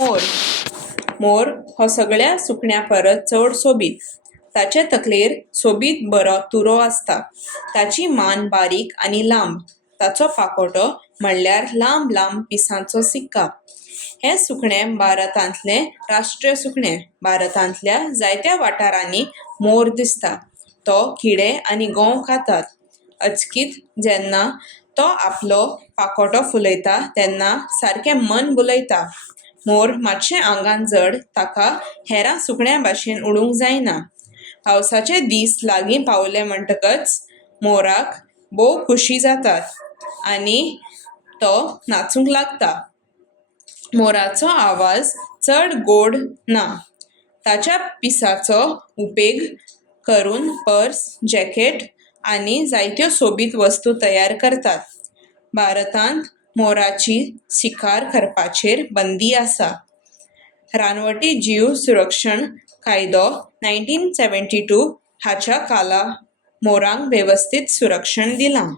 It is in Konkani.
मोर मोर हो सगळ्या सुकण्यां परस चड सोबीत. ताचे तकलेर सोबीत बरो तुरो आसता. ताची मान बारीक आनी लांब. ताचो पाकोटो म्हणल्यार लांब लांब पिसांचो सिक्का. हें सुकणें भारतांतलें राष्ट्रीय सुकणें. भारतांतल्या जायत्या वाठारांनी मोर दिसता. तो किडे आनी गोंव खातात. अचकीत जेन्ना तो आपलो पाकोटो फुलयता तेन्ना सारकें मन भुलयता. मोर मातशें आंगान जड, ताका हेरां सुकण्यां भाशेन उडूंक जायना. पावसाचे दीस लागीं पावले म्हणटकच मोराक भोव खुशी जातात आनी तो नाचूंक लागता. मोराचो आवाज चड गोड ना. ताच्या पिसाचो उपेग करून पर्स, जॅकेट आनी जायत्यो सोबीत वस्तू तयार करतात. भारतांत मोराची शिकार करपाचेर बंदी आसा. रानवटी जीव सुरक्षण कायदो 1972 हाच्या खाला मोरांक वेवस्थीत सुरक्षण दिलां.